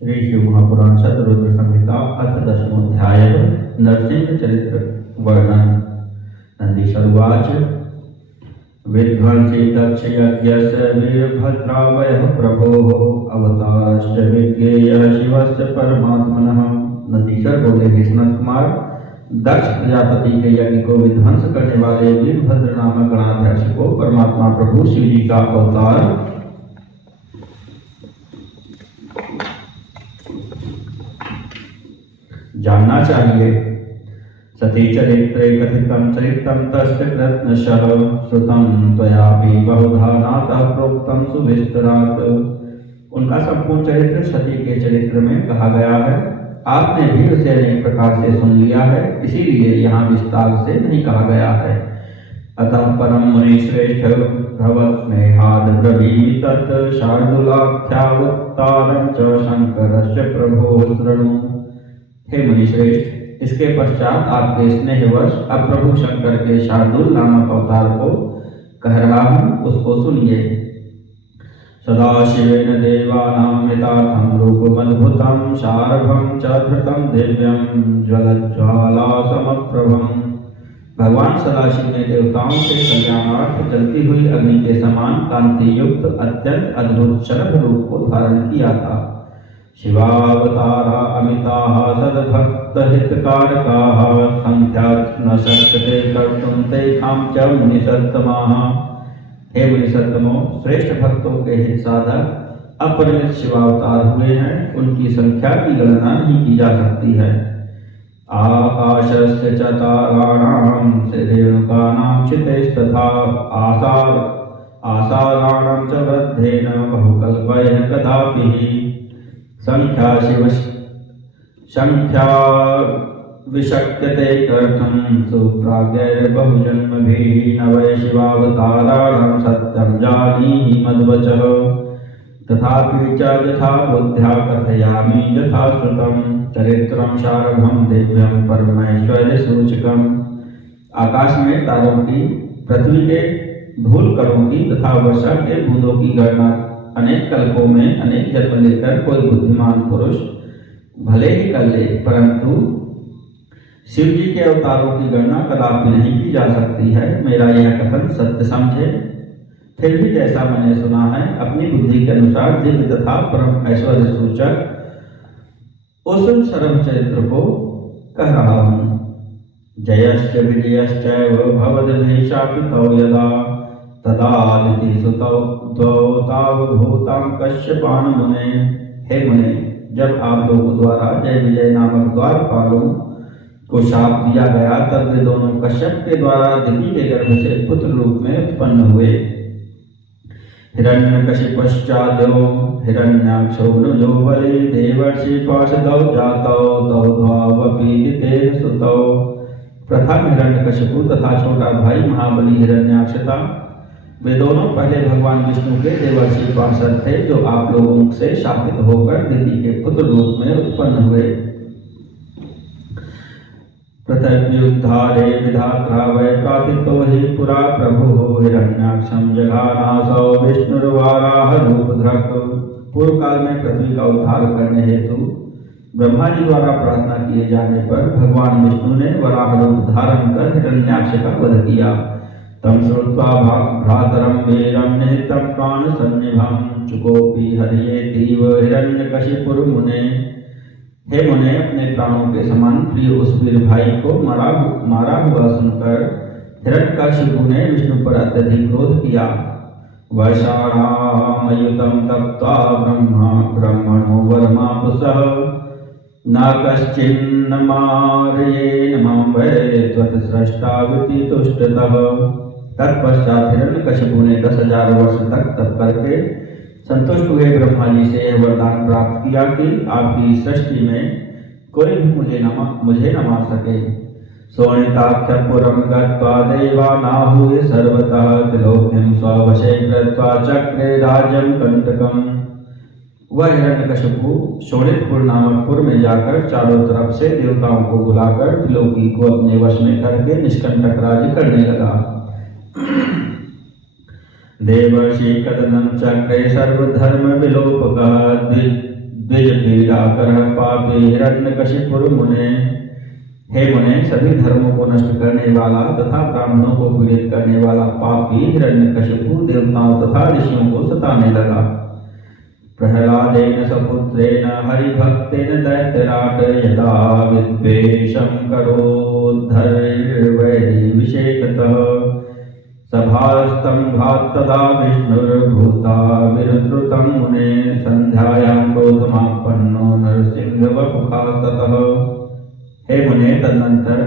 श्री शिव महापुराण शतरुद्र संहिता अथ 10वाध्याय नरसिंह चरित्र वर्णन। नंदीश्वरुवाच विध्वंसी दक्ष यज्ञस्य वीरभद्रावयः प्रभोः अवतारश्च विज्ञेयः शिवस्य परमात्मनः। नंदीश्वर बोले, हे सनत कुमार, दक्ष प्रजापति के यज्ञ को विध्वंस करने वाले वीरभद्र नामक गणाध्यक्ष को परमात्मा प्रभु शिव जी का अवतार जानना चाहिए। सती चरित्रे कथितं चरित्रं तस्य कृत्नशः श्रुतं त्वयापि बहुधा नातः प्रोक्तं सुविस्तरात्। उनका संपूर्ण चरित्र सती के चरित्र में कहा गया है, आपने भी उसे अनेक प्रकार से सुन लिया है, इसीलिए यहाँ विस्तार से नहीं कहा गया है। अतः परम मुनि श्रेष्ठ भवत्स्नेहाद् ब्रवीमि तत् शार्दूलाख्यावतारं च शंकरस्य प्रभोः शृणु। हे मुनिश्रेष्ठ, इसके पश्चात आपके स्नेहवश अब प्रभु शंकर के शार्दूल नामक अवतार को कह रहा हूँ, उसको सुनिए। सदाशिवेन देवानां यथार्थं रूपमद्भुतं शार्भं च धृतं दिव्यं ज्वलज्ज्वालासमप्रभं। भगवान सदाशिव ने देवताओं से कल्याणार्थ जलती हुई अग्नि के समान कांति युक्त अत्यंत अद्भुत शरभ रूप को धारण किया था। शिवावतारा अमिताः सद्भक्तहितकारकाः संख्या न शक्यते कर्तुं तेषां च मुनिसत्तमाः। हे मुनिसत्तमो, श्रेष्ठ भक्तों के हित साधक अपरिमित शिवावतार हुए हैं, उनकी संख्या की गणना नहीं की जा सकती है। आकाशस्य च ताराणां रेणुकानां चितेस्तथा आसाराणां च वृद्धेन बहुकल्पैः कदापि संख्या विशक्यते कर्तुं सुप्राज्ञैर्बहुजन्मभिः न वै शिवावताराणां सत्यं जानीहि मद्वचः। तथापि च यथा बुद्ध्या कथयामि यथा श्रुतं चरित्रं शारभं दिव्यं परमैश्वर्यसूचकम्। आकाश में तारों की, पृथ्वी के धूल कणों की तथा वर्षा के बूंदों की गणना अनेक कल्पों में अनेक जन्म लेकर कोई बुद्धिमान पुरुष भले ही कर ले, परंतु शिव जी के अवतारों की गणना कदापि नहीं की जा सकती है। मेरा यह कथन सत्य समझे। फिर भी जैसा मैंने सुना है, अपनी बुद्धि के अनुसार दिव्य तथा परम ऐश्वर्य सूचक उस शरभ चरित्र को कह रहा हूँ। जयश्च विजयश्चैव भवद्भिशापितौ यदा तदादिति सुतौ द्वौ तावभूतां कश्यपान् मुने। हे मुने, जब आप लोगों द्वारा जय विजय नामक द्वारपालों को शाप दिया गया, तब वे दोनों कश्यप के द्वारा दिति के गर्भ से पुत्र रूप में उत्पन्न हुए। हिरण्यकशिपश्चाद्यो हिरण्याक्षो नुजो बलि देवर्षि पार्षदौ जातौ तौ द्वावपि दितेः सुतौ। प्रथम हिरण्यकशिपु तथा छोटा भाई महाबली हिरण्याक्ष था। वे दोनों पहले भगवान विष्णु के देवर्षि पार्षद थे, जो आप लोगों से शापित होकर दिति के पुत्र रूप में उत्पन्न हुए। पृथ्व्युद्धारे विधात्रा वै प्राथितो हि पुरा प्रभुः हिरण्याक्षं जघानासौ विष्णुर्वाराह रूपधृक्। पूर्व काल में पृथ्वी का उद्धार करने हेतु ब्रह्मा जी द्वारा प्रार्थना किए जाने पर भगवान विष्णु ने वराह रूप धारण कर हिरण्याक्ष का वध किया। तं श्रुत्वा भ्रातरं वीरं निहितं प्राणसन्निभं चुकोपि हर्येतीव हिरण्यकशिपुर्मुने। हे मुने, अपने प्राणों के समान प्रिय उस वीर भाई को मारा हुआ सुनकर हिरण्यकशिपु ने विष्णु पर अत्यधिक क्रोध किया। वर्षाणामयुतं तप्त्वा ब्रह्मणो वर्मापुसः न कश्चिन्न मारयेन मां वै त्वत्स्रष्टाविति तुष्टतः। तत्पश्चात हिरण्यकशिपु ने 10,000 वर्ष तक तप करके संतुष्ट हुए ब्रह्मा जी से यह वरदान प्राप्त किया कि आपकी सृष्टि में कोई भी मुझे न मार सके। शोणिताख्यपुरं गत्वा देवा नाहूय सर्वतः त्रिलोक्यं स्ववशे कृत्वा चक्रे राज्यं कंटकम्। वह हिरण्यकशिपु शोणितपुर नामक पुर में जाकर चारों तरफ से देवताओं को बुलाकर त्रिलोकी को अपने वश में करके निष्कंटक राज्य करने लगा। देवर्षि कदनं चक्रे सर्वधर्म विलोपकः द्विज पीड़ाकर पापी हिरण्यकशिपुर मुने। हे मुने, सभी धर्मों को नष्ट करने वाला तथा ब्राह्मणों को पीड़ित करने वाला पापी हिरण्यकशिपु देवताओं तथा ऋषियों को सताने लगा। प्रहलादेन सपुत्रेण हरिभक्तेन दैत्यराट यदा विद्वेषं करोद्धरैर्वैरिविषेकतः सभास्तंभात् तदा विष्णुर्भूता विरुद्धृतं मुने संध्यायां क्रोधमापन्नो नरसिंहवपुखास्ततः। हे मुने, तदनंतर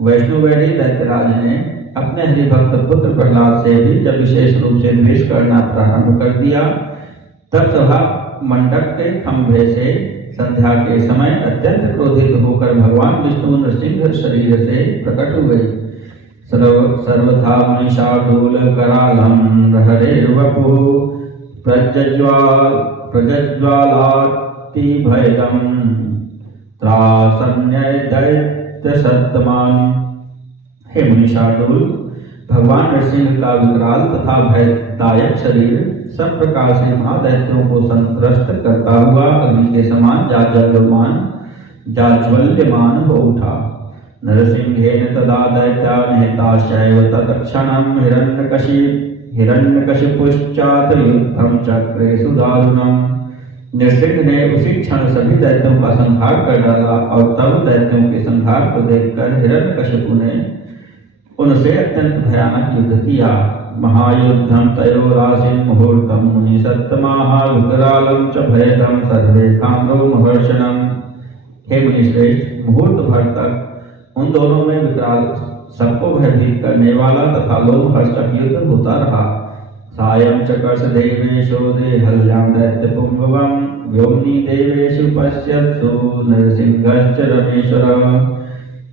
वैष्णुवैरी दैत्यराज ने अपने हरिभक्त पुत्र प्रहलाद से भी जब विशेष रूप से द्वेष करना प्रारंभ कर दिया, तब सभा मंडप के खंभे से संध्या के समय अत्यंत क्रोधित होकर भगवान विष्णु नृसिंह शरीर से प्रकट हुए। सर्वथा मनीषाढूल करालं हरेर्वपुः प्रज्ज्वालाति भयदं त्रासन्य दैत्यसत्तमान्। हे मनीषाढूल, भगवान नरसिंह का विकराल तथा भयदायक शरीर सब प्रकार से महादैत्यों को संत्रस्त करता हुआ अग्नि के समान जाज्वल्यमान हो उठा। नरसिंहेन तदा दैत्या निहताश्चैव तत्क्षणं हिरण्यकशिपुश्चात युद्धं चक्रे सुदारुणम्। नरसिंह ने उसी क्षण सभी दैत्यों का संहार कर डाला और तब दैत्यों के संहार को देखकर हिरण्यकशिपु ने उनसे अत्यंत भयानक युद्ध किया। महायुद्धं तयोरासीन मुहूर्तं मुनि सत्तमाः विकरालं च भयदं सर्वे ताम्रो महर्षणम्। हे मुनिश्रेष्ठ, मुहूर्त भर तक उन दोनों में विकराल सबको भयभीत करने वाला तथा लोमहर्षक युद्ध होता रहा। सायं च कर्ष देवेशो देहल्यां दैत्यपुंगवं व्योम्नि देवेषु पश्यत्सु नरसिंहश्च रमेश्वरः।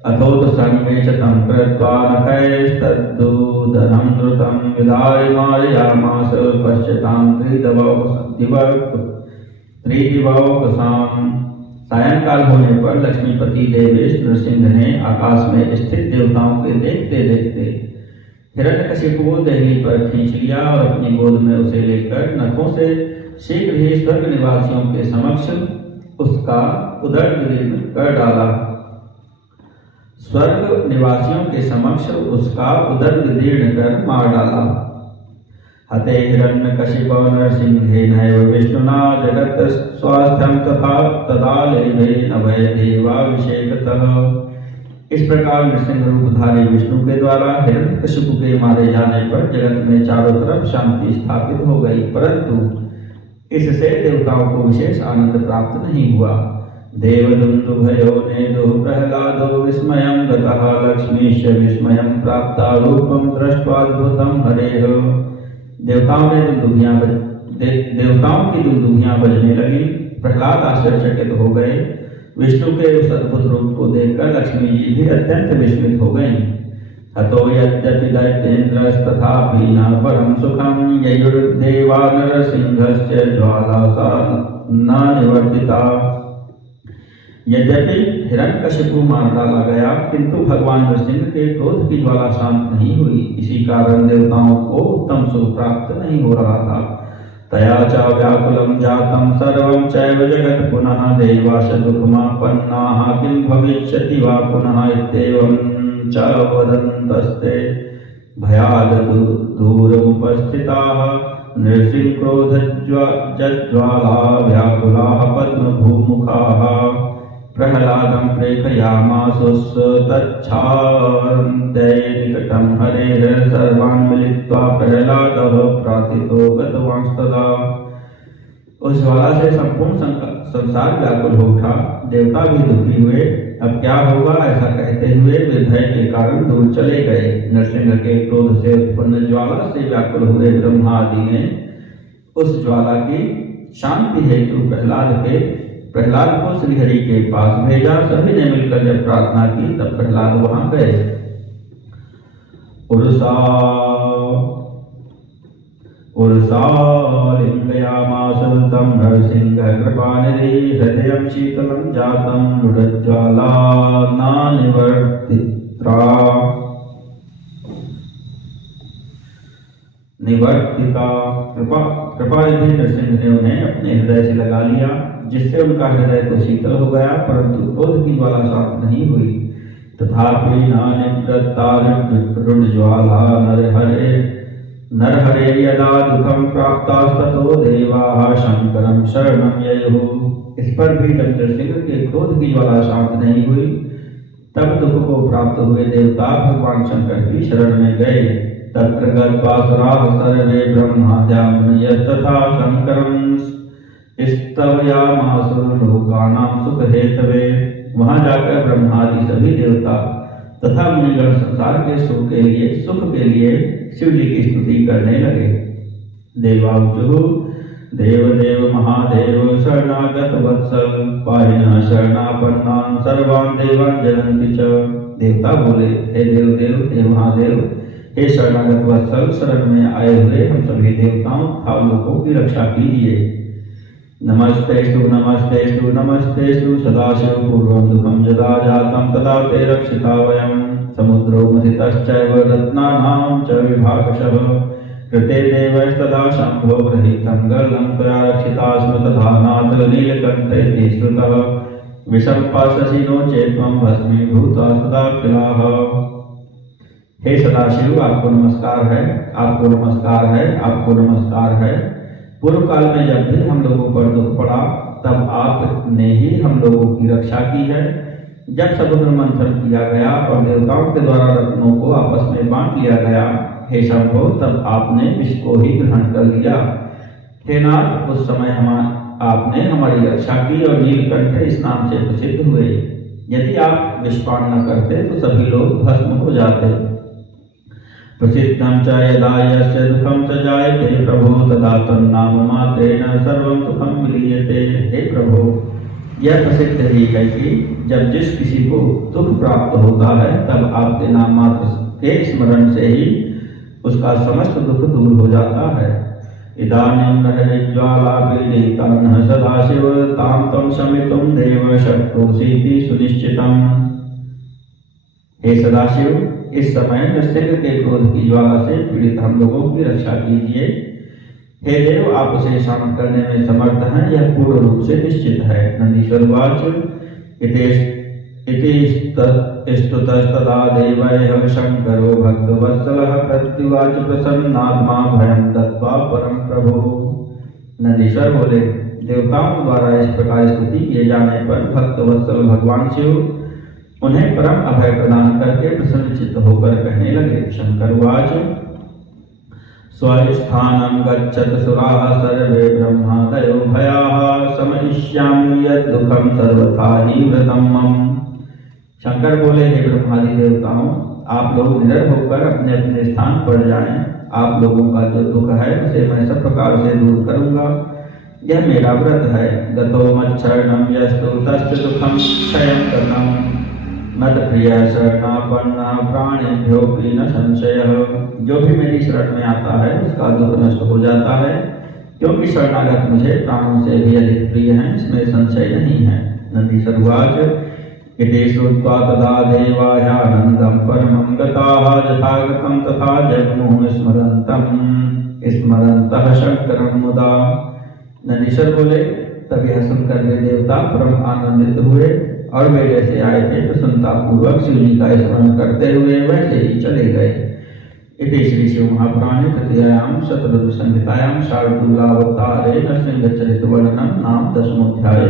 अथोत संगे च तं कृत्वा नखैस्तद्दूदनं द्रुतं विदाय मारयामास पश्यतां त्रिदिवौकसाम्। सायंकाल होने पर लक्ष्मीपति देवेश नरसिंह ने आकाश में स्थित देवताओं के देखते देखते हिरण्यकशिपु को देहली पर खींच लिया और अपनी गोद में उसे लेकर नखों से शीघ्र ही स्वर्ग निवासियों के समक्ष उसका उदर विदीर्ण कर डाला। स्वर्ग निवासियों के समक्ष उसका उदर विदीर्ण कर मार डाला। हते हिरण्यकशिपो नरसिंहेनैव विष्णुना जगत् स्वास्थ्यं तथा तदा लेभे नभयदेवाभिषेकतः। इस प्रकार नृसिंह रूपधारी विष्णु के द्वारा हिरण्यकशिपु के मारे जाने पर जगत में चारों तरफ शांति स्थापित हो गई, परंतु इससे देवताओं को विशेष आनंद प्राप्त नहीं हुआ। देवदुन्दुभयो नेदुः प्रह्लादो विस्मयं गतः लक्ष्मीश्च विस्मयं प्राप्ता रूपं दृष्ट्वाद्भुतं हरेः। देवताओं की दुन्दुभियां बजने लगी। प्रहलाद आश्चर्यचकित हो गए। विष्णु के उस अद्भुत रूप को देखकर लक्ष्मी जी भी अत्यंत विस्मित हो गईं। हतो यद्यपि दैत्येन्द्रस्तथापि न परं सुखं ययुर्देवा नरसिंहश्च ज्वाला सा न निवर्तिता। यद्यपि हिरण्यकशिपु मार डाला गया, किंतु भगवान नरसिंह के क्रोध की ज्वाला शांत नहीं हुई। इसी कारण देवताओं को उत्तम सुख प्राप्त नहीं हो रहा था। तया च व्याकुलं जातं सर्वं चैव जगत् पुनः देवाश दुःखमापन्नाः किं भविष्यति वा पुनः इत्येवं च वदन्तस्ते भयाद् दूरमुपस्थिताः नृसिंहक्रोधज्ज्वाला व्याकुलाः पद्मभूमुखाः। प्रह्लादं प्रेषयामासुस्तच्छान्त्यै निकटं हरेः सर्वान् मिलित्वा प्रह्लादः प्रार्थितो गतवांस्तदा। उस ज्वाला से संपूर्ण संसार व्याकुल हो उठा। देवता भी दुखी हुए। अब क्या होगा ऐसा कहते हुए वे भय के कारण दूर चले गए। नरसिंह के क्रोध से उत्पन्न ज्वाला से व्याकुल हुए ब्रह्मा आदि ने उस ज्वाला की शांति हेतु प्रहलाद को श्रीहरि के पास भेजा। सभी ने मिलकर जब प्रार्थना की तब प्रहलाद वहां गए। उर्सालिंगयामास तं नरसिंह कृपानिधि हृदयं शीतलं जातं रुडज्ज्वाला निवर्तिता। कृपानिधि नरसिंह ने उन्हें अपने हृदय से लगा लिया जिससे उनका हृदय तो शीतल हो गया, परंतु क्रोध की ज्वाला शांत नहीं हुई। तथापि न निवृत्ता रुज्ज्वाला नरहरे यदा दुखम प्राप्तास्ततो देवाः शंकरं शरणं ययुः। इस पर भी जब नृसिंह के क्रोध की ज्वाला शांत नहीं हुई, तब दुख को प्राप्त हुए देवता भगवान शंकर की शरण में गए। तत्र गत्वासुराः सर्वे ब्रह्माद्या मुनयस्तथा शंकरं स्तवयामासुरलोकानां सुखहेतवे। वहां जाकर ब्रह्मादि सभी देवता तथा मुनिगण संसार के सुख के लिए शिव जी की स्तुति करने लगे। देवांशु देवदेव महादेव शरणागत वत्सल पाहिनः शरणापन्नान् सर्वान् देवान् जनन्ति च। देवता बोले, हे देवदेव, हे महादेव, हे शरणागत वत्सल, शरण में आए हुए हम सभी देवताओं तथा लोगों की रक्षा कीजिए। नमस्तेस्तु नमस्तेस्तु नमस्तेस्तु सदाशिव पूर्वं दुःखं यदा जातं तदा ते रक्षिता वयं। समुद्रो मथितश्चैव रत्नानां च विभागशः कृते देवैस्तदा शम्भो गृहीतं गर्लं त्वया रक्षिता स्म तथा नाथ नीलकण्ठे ते श्रुतः विषं पाशसि नो चेत्त्वं भस्मीभूता सदाखिलाः। हे सदाशिव, आपको नमस्कार है, आपको नमस्कार है, आपको नमस्कार है। पूर्व काल में जब भी हम लोगों पर दुख पड़ा, तब आपने ही हम लोगों की रक्षा की है। जब समुद्र मंथन किया गया और देवताओं के द्वारा रत्नों को आपस में बांट लिया गया, हे शंभो, तब आपने विष को ही ग्रहण कर लिया। हे नाथ, उस समय आपने हमारी रक्षा की और नीलकंठ इस नाम से प्रसिद्ध हुए। यदि आप विषपान न करते तो सभी लोग भस्म हो जाते। प्रसिद्धं च यदा यस्य दुःखं च जायते प्रभो तदा तन्नाम मात्रेण सर्वं दुःखं विलीयते। हे प्रभु, यह प्रसिद्ध ही है कि जब जिस किसी को दुख प्राप्त होता है, तब आपके नाम मात्र के स्मरण से ही उसका समस्त दुख दूर हो जाता है। इदानीं नरज्वालापीडितान् सदाशिव तां त्वं शमितुं देव शक्तोऽसीति सुनिश्चितम्। हे सदाशिव, इस समय नृसिंह के क्रोध की ज्वाला से पीड़ित हम लोगों की रक्षा कीजिए। हे देव, आप उसे शांत करने में समर्थ हैं, यह पूर्ण रूप से निश्चित है। नंदीश्वर वाच स्तुतस्तदा देवैः शंकरो भक्तवत्सलः प्रत्युवाच प्रसन्नात्मा भयं दत्त्वा परं प्रभु। नंदीश्वर बोले, देवताओं द्वारा इस प्रकार स्तुति किए जाने पर भक्तवत्सल भगवान शिव उन्हें परम अभय प्रदान करके प्रसन्नचित्त होकर कहने लगे। शंकर वाच स्वस्थानं गच्छत सुराः सर्वे ब्रह्मादयो भयाः समयिष्यामि यद्दुःखं सर्वथा हि व्रतं मम। शंकर बोले, हे ब्रह्मादि देवताओं, आप लोग निडर होकर अपने अपने स्थान पर जाएं। आप लोगों का जो दुख है उसे मैं सब प्रकार से दूर करूंगा, यह मेरा व्रत है। गतो मच्छरणं यस्तु तस्य दुःखं क्षयं कृतं मत्प्रिय शरणापन्ना प्राणेभ्योऽपि न संशयः। जो भी मेरी शरण में आता है उसका दुख नष्ट हो जाता है, क्योंकि शरणागत मुझे प्राणों से भी अधिक प्रिय हैं, इसमें संशय नहीं है। नंदीश्वर उवाच इति श्रुत्वा तदा देवायानन्दं परमं गताः यथागतं तथा जग्मुः स्मरन्तः शंकरं मुदा। नंदीश्वर बोले, तब यह सुनकर वे देवता परम आनंदित हुए और वे जैसे आए थे प्रसन्नता पूर्वक शिव जी का स्मरण करते हुए वैसे ही चले गए। इति श्री शिव महापुराणे तृतीयायां शतरुद्र संहितायां शार्दूलावतारे नृसिंहचरित वर्णनम नाम 10वां अध्याय।